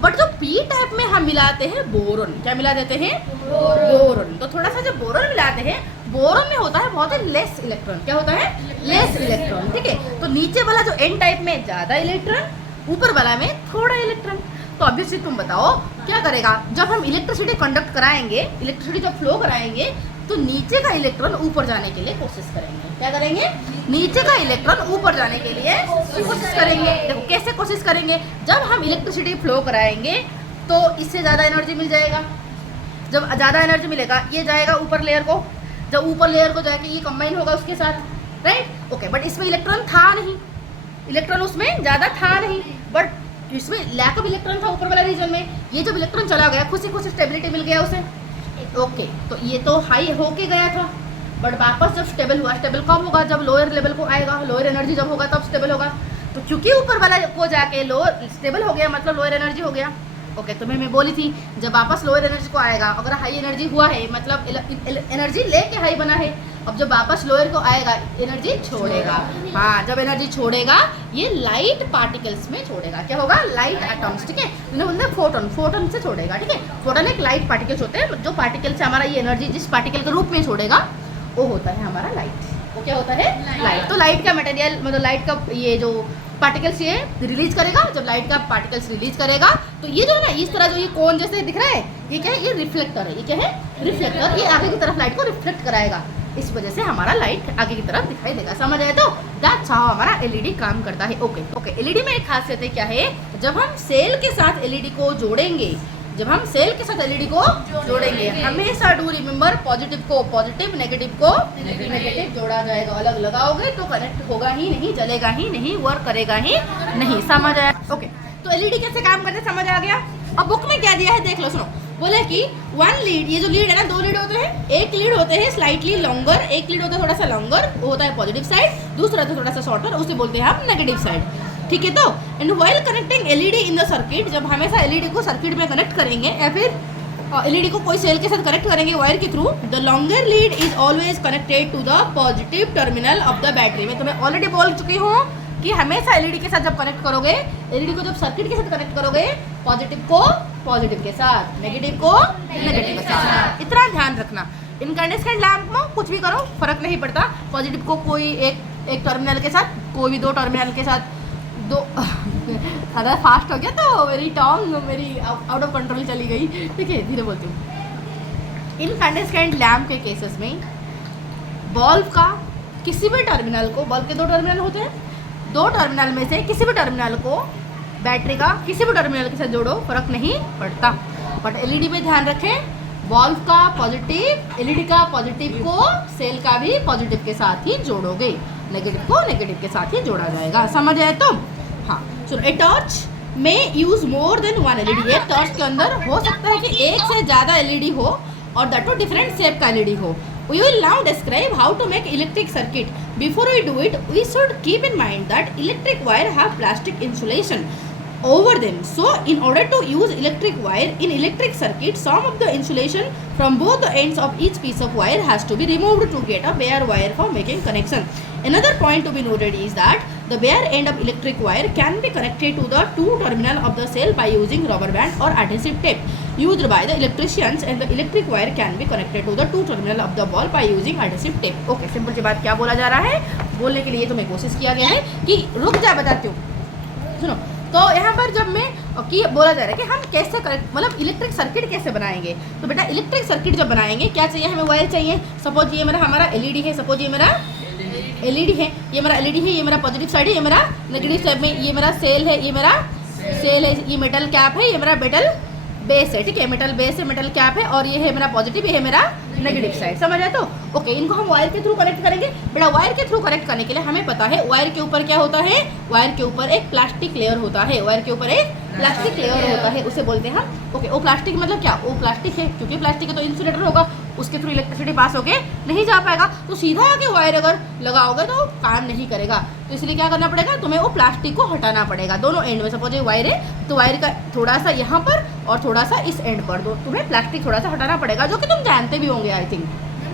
बट जो पी टाइप में हम मिलाते हैं बोरोन, क्या मिला देते हैं? बोरोन। तो थोड़ा सा जब बोरोन मिलाते हैं, बोरोन में होता है बहुत ही लेस इलेक्ट्रॉन। क्या होता है? Less electron. ठीक है, तो नीचे वाला जो एन टाइप में ज़्यादा इलेक्ट्रॉन, ऊपर वाला में थोड़ा इलेक्ट्रॉन। तो ऑब्वियसली तुम बताओ क्या करेगा? जब हम इलेक्ट्रिसिटी कंडक्ट कराएंगे, इलेक्ट्रिसिटी जब फ्लो कराएंगे, तो नीचे का इलेक्ट्रॉन ऊपर जाने के लिए कोशिश करेंगे। क्या करेंगे? नीचे का इलेक्ट्रॉन ऊपर जाने के लिए कोशिश करेंगे। देखो कैसे कोशिश करेंगे? जब हम इलेक्ट्रिसिटी फ्लो कराएंगे तो इससे ज़्यादा एनर्जी मिल जाएगा। जब ज़्यादा एनर्जी मिलेगा ये जाएगा ऊपर लेयर को, जब ऊपर लेयर को जाके ये कंबाइन होगा उसके साथ, राइट? ओके, बट इसमें इलेक्ट्रॉन था नहीं, इलेक्ट्रॉन उसमें ज़्यादा था नहीं, बट इसमें लैक ऑफ इलेक्ट्रॉन था ऊपर वाला रीजन में। ये जब इलेक्ट्रॉन चला गया, खुशी खुशी स्टेबिलिटी मिल गया उसे। ओके, तो ये तो हाई होके गया था, बट वापस जब स्टेबल हुआ, स्टेबल कब होगा? जब लोअर लेवल को आएगा, लोअर एनर्जी जब होगा तब स्टेबल होगा। तो क्योंकि ऊपर वाला को जाके लोअर स्टेबल हो गया, मतलब लोअर एनर्जी हो गया। ओके, तो मैं बोली थी जब वापस लोअर एनर्जी को आएगा, अगर हाई एनर्जी हुआ है मतलब एनर्जी लेके हाई बना है, अब जब वापस लोअर को आएगा एनर्जी छोड़ेगा। हाँ, जब एनर्जी छोड़ेगा ये लाइट पार्टिकल्स में छोड़ेगा। क्या होगा? Light atoms. ठीक है, इन्हें बोलते हैं फोटोन, फोटोन से छोड़ेगा। ठीक है, फोटोन एक लाइट पार्टिकल्स होते हैं, जो पार्टिकल से हमारा ये एनर्जी जिस पार्टिकल के रूप में छोड़ेगा वो होता है हमारा लाइट। वो क्या होता है? लाइट। तो लाइट का मटेरियल मतलब लाइट का ये जो पार्टिकल्स ये रिलीज करेगा, जब लाइट का पार्टिकल्स रिलीज करेगा तो ये जो है ना इस तरह जो ये कोन जैसे दिख रहा है, ये क्या है? ये रिफ्लेक्टर है। ये क्या है? रिफ्लेक्टर। ये आगे की तरफ लाइट को रिफ्लेक्ट कराएगा, इस वजह से हमारा लाइट आगे की तरफ दिखाई देगा। समझ आया? तो दैट्स हाउ हमारा एलईडी काम करता है। ओके, एलईडी में एक खासियत है क्या है? जब हम सेल के साथ एलईडी को जोड़ेंगे, जब हम सेल के साथ एलईडी को जोड़ेंगे, हमेशा डू रिमेंबर पॉजिटिव को पॉजिटिव, नेगेटिव को नेगेटिव जोड़ा जाएगा। अलग लगाओगे तो कनेक्ट होगा ही नहीं, जलेगा ही नहीं, वर्क करेगा ही नहीं। समझ आया? ओके, तो एलईडी कैसे काम करते समझ आ गया। अब बुक में क्या दिया है देख लो, सुनो। बोले कि वन लीड, ये जो लीड है ना, दो लीड होते हैं। एक लीड होते हैं स्लाइटली लॉन्गर, एक लीड होता है थोड़ा सा लॉन्गर, वो होता है पॉजिटिव साइड, दूसरा तो थोड़ा सा शॉर्टर, उसे बोलते हैं हम नेगेटिव साइड। ठीक है, तो and while connecting LED in the circuit, जब हमेशा एलईडी को सर्किट में कनेक्ट करेंगे या फिर एलईडी को कोई सेल के साथ कनेक्ट करेंगे वायर के through, the longer lead is always connected to the positive terminal of the battery. मैं तुम्हें ऑलरेडी बोल चुकी हूँ कि हमेशा एलईडी के साथ जब कनेक्ट करोगे, एलईडी को जब सर्किट के साथ कनेक्ट करोगे, पॉजिटिव को पॉजिटिव के साथ, नेगेटिव को नेगेटिव के साथ। इतना ध्यान रखना। इनकैंडेसेंट लैंप में कुछ भी करो फर्क नहीं पड़ता, पॉजिटिव को कोई एक टर्मिनल के साथ, कोई भी दो टर्मिनल के साथ, दो ज़्यादा फास्ट हो गया तो मेरी टॉन्ग मेरी आउट ऑफ कंट्रोल चली गई। ठीक है, धीरे बोलती हूँ। इनकैंडेसेंट लैंप के केसेस में बल्ब का किसी भी टर्मिनल को, बल्ब के दो टर्मिनल होते हैं, दो टर्मिनल में से किसी भी टर्मिनल को बैटरी का किसी भी टर्मिनल के साथ जोड़ो, फर्क नहीं पड़ता। बट एलईडी पे ध्यान रखें, बल्ब का पॉजिटिव, एलईडी का पॉजिटिव को सेल का भी पॉजिटिव के साथ ही जोड़ोगे, नेगेटिव को नेगेटिव के साथ ही जोड़ा जाएगा। समझ आए? तो हाँ, सुनो। ए टॉर्च में use more than one LED. एक टॉर्च के अंदर हो सकता है कि एक से ज़्यादा एलईडी हो और दैट टू डिफरेंट शेप का एलईडी हो। We will now describe how to make electric circuit. Before we do it, we should keep in mind that electric wire have plastic insulation over them. So, in order to use electric wire in electric circuit, some of the insulation from both the ends of each piece of wire has to be removed to get a bare wire for making connection. Another point to be noted is that the bare end of electric wire can be connected to the two terminal of the cell by using rubber band or adhesive tape used by the electricians, and the electric wire can be connected to the two terminal of the bulb by using adhesive tape. Okay, simple सी बात क्या बोला जा रहा है, बोलने के लिए तुम्हें कोशिश किया गया है कि रुक जा बताती हूँ। सुनो, तो यहाँ पर जब मैं कि बोला जा रहा है कि हम कैसे करेक्ट मतलब इलेक्ट्रिक सर्किट कैसे बनाएंगे। तो बेटा इलेक्ट्रिक सर्किट जब बनाएंगे क्या चाहिए हमें? वायर चाहिए। सपोज ये हमारा एलईडी है, सपोज ये मेरा एलईडी है, ये मेरा एलईडी है, ये मेरा पॉजिटिव साइड है, ये मेरा नेगेटिव साइड में, ये मेरा सेल है, ये मेरा सेल है, ये मेटल कैप है, ये मेरा मेटल बेस है। ठीक है, मेटल बेस है, मेटल कैप है, और ये है मेरा पॉजिटिव, ये है मेरा नेगेटिव साइड, समझ आए तो ओके। इनको हम वायर के थ्रू कनेक्ट करेंगे। बेटा वायर के थ्रू कनेक्ट करने के लिए हमें पता है वायर के ऊपर क्या होता है, वायर के ऊपर एक प्लास्टिक लेयर होता है, वायर के ऊपर एक प्लास्टिक लेयर होता है, उसे बोलते हैं हम ओके। वो प्लास्टिक मतलब क्या, वो प्लास्टिक है, क्योंकि प्लास्टिक है तो इंसुलेटर होगा, उसके थ्रू इलेक्ट्रिसिटी पास होके नहीं जा पाएगा, तो सीधा आके वायर अगर लगाओगे तो काम नहीं करेगा। तो इसलिए क्या करना पड़ेगा, तुम्हें वो प्लास्टिक को हटाना पड़ेगा दोनों एंड में। सपोज ये वायर है तो वायर का थोड़ा सा यहाँ पर और थोड़ा सा इस एंड पर, तो तुम्हें प्लास्टिक थोड़ा सा हटाना पड़ेगा, जो कि तुम जानते भी होंगे आई थिंक।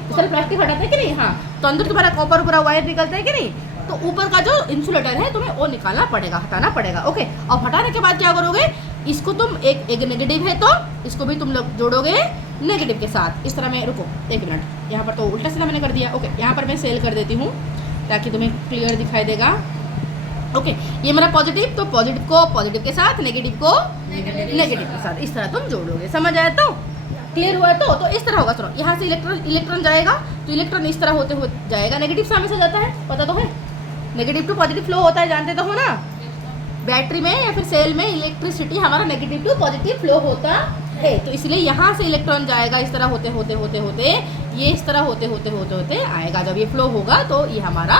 तो सर प्लास्टिक हटाते हैं कि नहीं, हाँ, तो अंदर तुम्हारा कॉपर पूरा वायर निकलता है कि नहीं, तो ऊपर का जो इंसुलेटर है तुम्हें वो निकालना पड़ेगा, हटाना पड़ेगा ओके। और हटाने के बाद क्या करोगे, इसको तुम एक नेगेटिव है तो इसको भी तुम लोग जोड़ोगे नेगेटिव के साथ। इस तरह मैं, रुको एक मिनट, यहाँ पर तो उल्टा सीधा मैंने कर दिया ओके। यहाँ पर मैं सेल कर देती हूँ ताकि तुम्हें क्लियर दिखाई देगा ओके। ये मेरा पॉजिटिव, तो पॉजिटिव को पॉजिटिव के साथ, नेगेटिव को नेगेटिव के साथ, इस तरह तुम जोड़ोगे, समझ आया तो, क्लियर हुआ तो इस तरह होगा। सुनो, यहाँ से इलेक्ट्रॉन जाएगा तो इलेक्ट्रॉन इस तरह होते हुए जाएगा, नेगेटिव सामने से जाता है, पता तो है, नेगेटिव टू पॉजिटिव फ्लो होता है, जानते तो हो ना। बैटरी में या फिर सेल में इलेक्ट्रिसिटी हमारा नेगेटिव टू पॉजिटिव फ्लो होता है, तो इसलिए यहाँ से इलेक्ट्रॉन जाएगा इस तरह होते होते होते होते, ये इस तरह होते होते होते होते आएगा। जब ये फ्लो होगा तो ये हमारा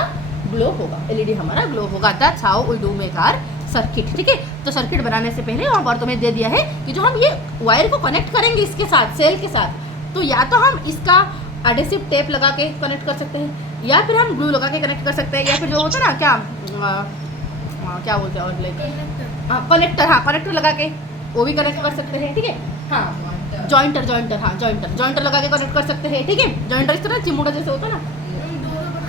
ग्लो होगा, एलईडी हमारा ग्लो होगा। That's how we do make our circuit, ठीक है। तो सर्किट बनाने से पहले वहाँ पर तुम्हें दे दिया है कि जो हम ये वायर को कनेक्ट करेंगे इसके साथ, सेल के साथ, तो या तो हम इसका एडेसिव टेप लगा के कनेक्ट कर सकते हैं, या फिर हम ग्लू लगा के कनेक्ट कर सकते हैं, या फिर जो होता है ना क्या बोलते हैं, और लाइक कनेक्टर, हाँ कनेक्टर लगा के वो भी कनेक्ट कर सकते हैं, ठीक है। हाँ जॉइंटर लगा के कनेक्ट कर सकते हैं, ठीक है। जॉइंटर इस तरह चिमूटा जैसे होता है ना,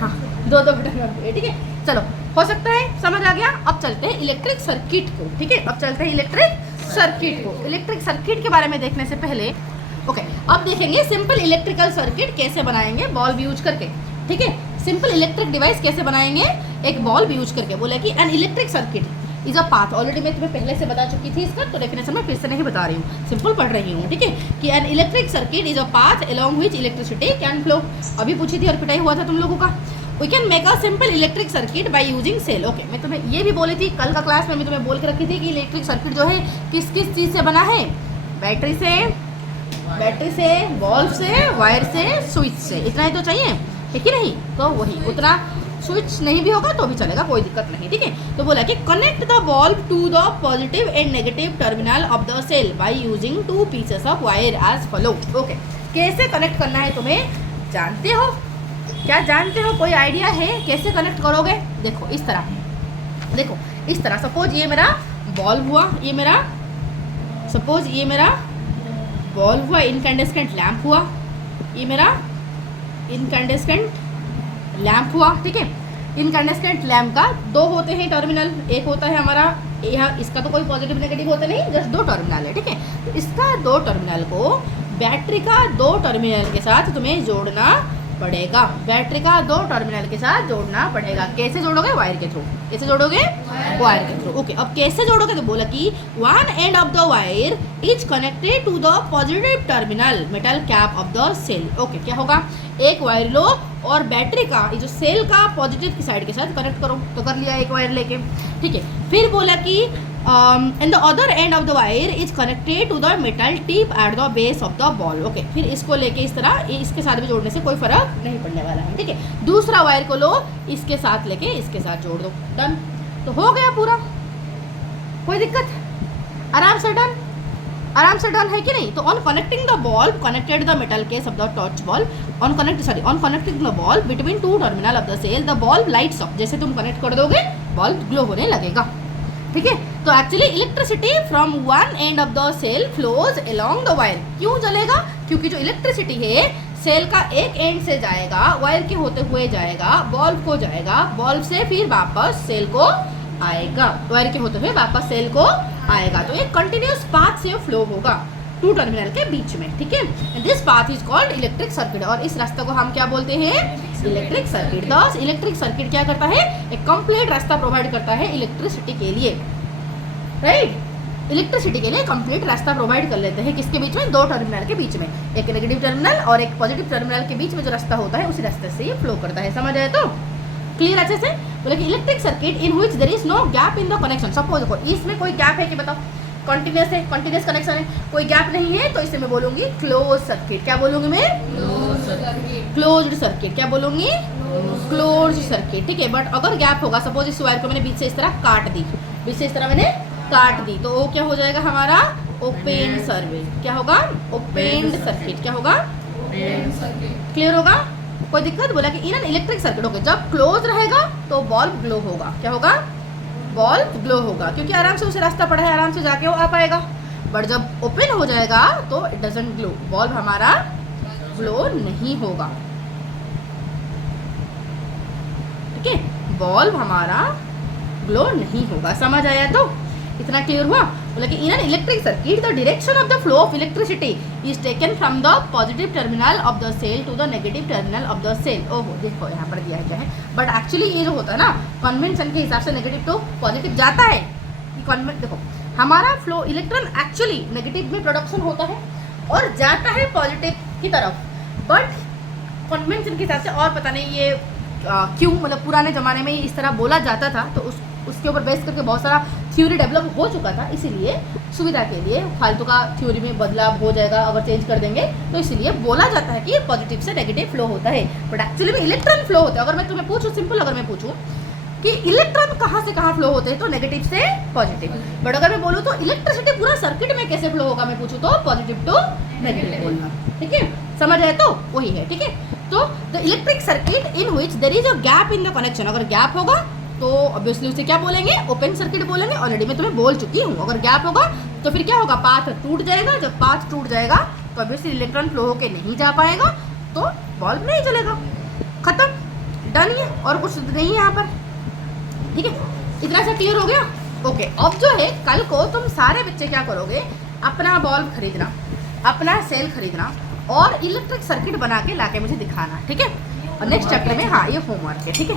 हाँ दो बटन, ठीक है। चलो हो सकता है समझ आ गया। अब चलते हैं इलेक्ट्रिक सर्किट को, ठीक है। अब चलते हैं इलेक्ट्रिक सर्किट को। इलेक्ट्रिक सर्किट के बारे में देखने से पहले ओके, अब देखेंगे सिंपल इलेक्ट्रिकल सर्किट कैसे बनाएंगे बल्ब यूज करके, ठीक है। सिंपल इलेक्ट्रिक डिवाइस कैसे बनाएंगे एक बल्ब यूज करके। बोला कि N electric circuit is a path, already मैं तुम्हें पहले से बता चुकी थी इसका, तो डेफिनेशन में फिर से नहीं बता रही हूँ, सिंपल पढ़ रही हूँ, ठीक है। कि N electric circuit is a path along which electricity can flow. अभी पूछी थी और पिटाई हुआ था तुम लोगों का। We can make a simple electric circuit by using cell. Okay, मैं तुम्हें ये भी बोली थी कल का क्लास में, मैं तुम्हें बोल के रखी थी कि इलेक्ट्रिक सर्किट जो है किस किस चीज़ से बना है, बैटरी से, बल्ब से, वायर से, स्विच से, इतना ही तो चाहिए है कि नहीं। तो वही उतना, स्विच नहीं भी होगा तो भी चलेगा, कोई दिक्कत नहीं, ठीक है। तो बोला कि connect the bulb to the positive and negative terminal of the cell by using 2 pieces of wire as follow. Okay, कैसे कनेक्ट करना है तुम्हें जानते हो क्या, जानते हो, कोई आइडिया है कैसे कनेक्ट करोगे। देखो इस तरह, देखो इस तरह, सपोज ये मेरा बल्ब हुआ, ये मेरा सपोज ये मेरा बल्ब हुआ, इनकैंडेसेंट लैंप हुआ, ये मेरा इनकैंडेसेंट लैंप हुआ, ठीक है। इनकैंडेसेंट लैंप का दो होते हैं टर्मिनल, एक होता है हमारा यहाँ, इसका तो कोई पॉजिटिव नेगेटिव होता नहीं, जस्ट दो टर्मिनल है, ठीक है। तो इसका दो टर्मिनल को बैटरी का दो टर्मिनल के साथ तुम्हें जोड़ना पड़ेगा, बैटरी का दो टर्मिनल के साथ जोड़ना पड़ेगा। कैसे जोड़ोगे, वायर के थ्रू। कैसे जोड़ोगे, वायर के थ्रू। ओके, अब कैसे जोड़ोगे तो बोला कि one end of the wire is connected to the positive terminal metal cap of the cell. Okay, क्या होगा, एक वायर लो और बैटरी का ये जो सेल का पॉजिटिव की साइड के साथ कनेक्ट करो, तो कर लिया एक वायर लेके, ठीक है। फिर बोला कि and the other end of the wire is connected to the metal tip at the base of the ball. Okay, फिर इसको लेके इस तरह, इसके साथ भी जोड़ने से कोई फर्क नहीं पड़ने वाला है, ठीक है। दूसरा वायर को लो, इसके साथ लेके इसके साथ जोड़ दो, डन। तो हो गया पूरा, कोई दिक्कत, आराम से डन, आराम से डन है कि नहीं। तो on connecting the bulb connected the metal case of the torch bulb, on connecting the bulb between 2 terminal of the cell the bulb lights up. जैसे तुम कनेक्ट कर दोगे बल्ब ग्लो होने लगेगा, ठीक है। तो actually electricity from one end of the cell flows along the wire. क्यों जलेगा, क्योंकि जो इलेक्ट्रिसिटी है सेल का एक एंड से जाएगा, वायर के होते हुए जाएगा, बल्ब को जाएगा, बल्ब से फिर वापस सेल को आएगा, वायर के होते हुए वापस सेल को आएगा। तो एक कंटिन्यूस पाथ से फ्लो होगा 2 टर्मिनल के बीच में, ठीक है। This path is called electric circuit, और इस रास्ते को हम क्या बोलते हैं, इलेक्ट्रिक सर्किट। दस इलेक्ट्रिक सर्किट क्या करता है, एक कंप्लीट रास्ता प्रोवाइड करता है इलेक्ट्रिसिटी के लिए, राइट। इलेक्ट्रिसिटी के लिए कंप्लीट रास्ता प्रोवाइड कर लेते हैं, किसके बीच में, 2 टर्मिनल के बीच में, एक नेगेटिव टर्मिनल और एक पॉजिटिव टर्मिनल के बीच में जो रास्ता होता है उसी रास्ते से ये फ्लो करता है। समझ आए तो, क्लियर अच्छे से। बोले कि electric circuit in which there is no gap in the connection. Suppose देखो इसमें कोई गैप है कि बताओ, कंटिन्यूस है, कंटिन्यूस कनेक्शन है, कोई गैप नहीं है, तो इसे मैं बोलूंगी क्लोज सर्किट। क्या बोलूंगी मैं, क्लोज्ड सर्किट, क्या बोलूँगी, क्लोज्ड सर्किट, ठीक है। बट अगर गैप होगा, सपोज इस वायर को मैंने बीच से इस तरह काट दी, बीच से इस तरह मैंने काट दी, तो वो क्या हो जाएगा हमारा ओपन सर्किट, क्या होगा, ओपन सर्किट, क्या होगा, क्लियर होगा, कोई दिक्कत, बोला कि in an electric circuit, okay, जब क्लोज रहेगा तो बल्ब ग्लो होगा, क्या होगा, बल्ब ग्लो होगा, क्योंकि आराम से उसे रास्ता पड़ा है, आराम से जाके वो आ पाएगा। बट जब ओपन हो जाएगा तो इट डजंट ग्लो, बल्ब हमारा ग्लो नहीं होगा, ठीक है, बल्ब हमारा ग्लो नहीं होगा। समझ आया? तो इतना क्लियर हुआ। बोला कि in an electric circuit the direction of the flow of electricity is taken from the positive terminal of the cell to the negative terminal of the cell. ओहो, देखो यहाँ पर दिया है क्या है, बट एक्चुअली ये जो होता है ना, कन्वेंशन के हिसाब से नेगेटिव टू पॉजिटिव जाता है। देखो हमारा फ्लो इलेक्ट्रॉन एक्चुअली नेगेटिव में प्रोडक्शन होता है और जाता है पॉजिटिव की तरफ, बट कन्वेंशन के हिसाब से, और पता नहीं ये क्यों, मतलब पुराने ज़माने में इस तरह बोला जाता था, तो उसके ऊपर बेस करके बहुत सारा थ्योरी डेवलप हो चुका था, इसीलिए सुविधा के लिए फालतू का थ्योरी में बदलाव हो जाएगा अगर चेंज कर देंगे, तो इसलिए बोला जाता है कि पॉजिटिव से नेगेटिव फ्लो होता है, बट एक्चुअली में इलेक्ट्रॉन फ्लो होता है। अगर मैं तुम्हें पूछूं, सिंपल अगर मैं पूछूं कि इलेक्ट्रॉन कहाँ से कहाँ फ्लो होते हैं, तो नेगेटिव से पॉजिटिव। बट अगर मैं बोलूँ तो इलेक्ट्रिसिटी पूरा सर्किट में कैसे फ्लो होगा, मैं पूछूं तो पॉजिटिव टू नेगेटिव बोलना, ठीक है, समझ आए? तो वही है, ठीक है। तो the electric circuit in which there is a gap in the connection, अगर गैप होगा तो ऑब्वियसली उसे क्या बोलेंगे, ओपन सर्किट बोलेंगे। ऑलरेडी मैं तुम्हें बोल चुकी हूँ, अगर गैप होगा तो फिर क्या होगा, पाथ टूट जाएगा, जब पाथ टूट जाएगा तो ऑब्वियसली इलेक्ट्रॉन फ्लो होके नहीं जा पाएगा, तो बल्ब नहीं जलेगा, खत्म, डन है, और कुछ नहीं है यहाँ पर, ठीक है। इतना सा क्लियर हो गया? ओके, अब जो है कल को तुम सारे बच्चे क्या करोगे, अपना बल्ब खरीदना, अपना सेल खरीदना और इलेक्ट्रिक सर्किट बना के लाके मुझे दिखाना, ठीक है। और नेक्स्ट चैप्टर में, हाँ, ये होमवर्क है, ठीक है।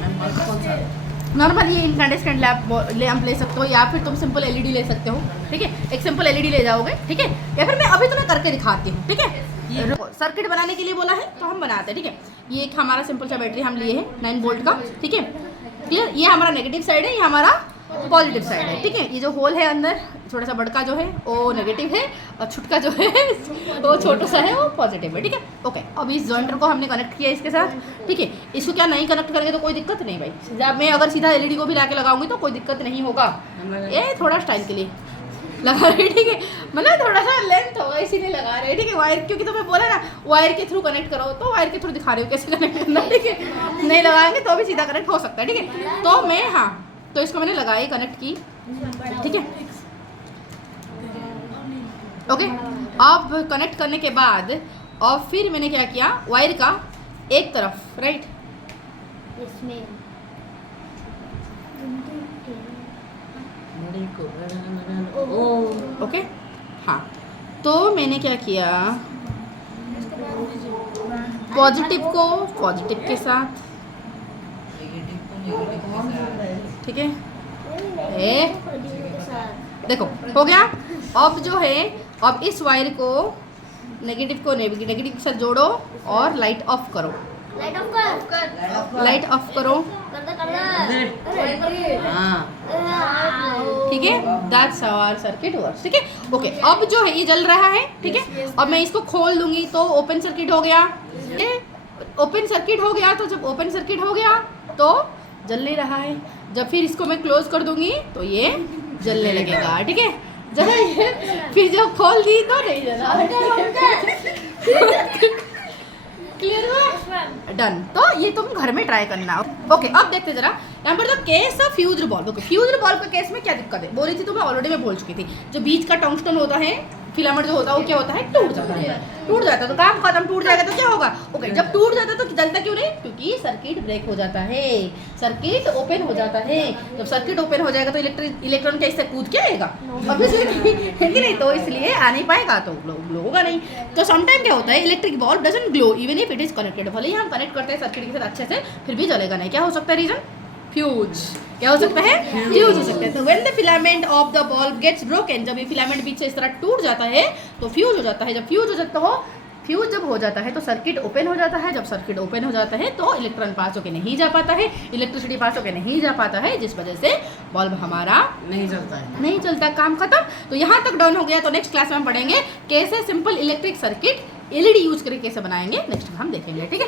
नॉर्मल ये इनकैंडेसेंट लैंप ले सकते हो, या फिर तुम सिंपल एलईडी ले सकते हो, ठीक है, एक सिंपल एलईडी ले जाओगे, ठीक है, या फिर मैं अभी तुम्हें करके दिखाती हूँ, ठीक है। सर्किट बनाने के लिए बोला है तो हम बनाते हैं, ठीक है। ये एक हमारा सिंपल सा बैटरी हम लिए हैं 9 वोल्ट का, ठीक है, क्लियर। ये हमारा नेगेटिव साइड है, ये हमारा पॉजिटिव साइड है, ठीक है। ये जो होल है अंदर छोटा सा बड़का जो है वो नेगेटिव है, और छुटका जो है वो छोटा सा है वो पॉजिटिव है, ठीक है। ओके, अब इस जॉइंटर को हमने कनेक्ट किया इसके साथ, ठीक है। इसको क्या नहीं कनेक्ट करेंगे तो कोई दिक्कत नहीं भाई, जब मैं अगर सीधा एलईडी को भी लाके लगाऊंगी तो कोई दिक्कत नहीं होगा, ये थोड़ा स्टाइल के लिए लगा रहे, ठीक है, मतलब थोड़ा सा लेंथ होगा इसीलिए लगा रहे हैं, ठीक है। वायर, क्योंकि तुम्हें बोला ना वायर के थ्रू कनेक्ट करो, तो वायर के थ्रू दिखा रही हूँ कैसे कनेक्ट करना, ठीक है। नहीं लगाएंगे तो भी सीधा कनेक्ट हो सकता है, ठीक है। तो मैं, हाँ, तो इसको मैंने लगाई, कनेक्ट की, ठीक है, ओके। अब कनेक्ट करने के बाद और फिर मैंने क्या किया, वायर का एक तरफ, राइट, ओके, हाँ, तो मैंने क्या किया, पॉजिटिव को पॉजिटिव के साथ, ठीक है, देखो हो गया। अब जो है, अब इस वायर को नेगेटिव को नेगेटिव के साथ जोड़ो और लाइट ऑफ करो, लाइट ऑफ करो, ठीक है, दैट्स आवर सर्किट वर्क्स, ठीक है। ओके, अब जो है ये जल रहा है, ठीक है। अब मैं इसको खोल दूंगी तो ओपन सर्किट हो गया, ओपन सर्किट हो गया, तो जब ओपन सर्किट हो गया तो जल नहीं रहा है, जब फिर इसको मैं क्लोज कर दूंगी तो ये जलने लगेगा, ठीक है। जब ये फिर जब खोल दी तो नहीं जला, क्लियर हुआ, डन। तो ये तुम घर में ट्राई करना। ओके, अब देखते जरा यहाँ पर तो case of fused bulb. Okay, fused bulb के केस में क्या दिक्कत है, बोली थी तो मैं ऑलरेडी मैं बोल चुकी थी, जो बीच का टंगस्टन होता है, फिलामेंट जो होता है वो क्या होता है, टूट जाता है, टूट जाता है तो काम खत्म, टूट जाएगा तो क्या होगा, ओके, जब टूट जाता है तो जलता क्यों नहीं, क्योंकि सर्किट ब्रेक हो जाता है, सर्किट ओपन हो जाता है। जब सर्किट ओपन हो जाएगा तो इलेक्ट्रॉन क्या इससे कूद के आएगा, ऑब्वियसली है कि नहीं, तो इसलिए आ नहीं पाएगा, तो ग्लो होगा नहीं। तो समटाइम क्या होता है, electric bulb doesn't glow even if it is connected, भले ही हम कनेक्ट करते हैं सर्किट के साथ अच्छे से, फिर भी जलेगा नहीं। क्या हो सकता है रीजन, फ्यूज, क्या हो सकता है, फ्यूज हो सकता है। तो when the filament of the bulb gets broken, जब ये फिलामेंट बीच से इस तरह टूट जाता है तो फ्यूज हो जाता है। जब फ्यूज हो जाता हो, फ्यूज जब हो जाता है तो सर्किट ओपन हो जाता है, जब सर्किट ओपन हो जाता है तो इलेक्ट्रॉन पास होकर नहीं जा पाता है, इलेक्ट्रिसिटी पास होकर नहीं जा पाता है, जिस वजह से बल्ब हमारा नहीं चलता है, नहीं चलता, काम खत्म। तो यहाँ तक डन हो गया। तो नेक्स्ट क्लास में हम पढ़ेंगे कैसे simple electric circuit LED use करके कैसे बनाएंगे, नेक्स्ट हम देखेंगे, ठीक है।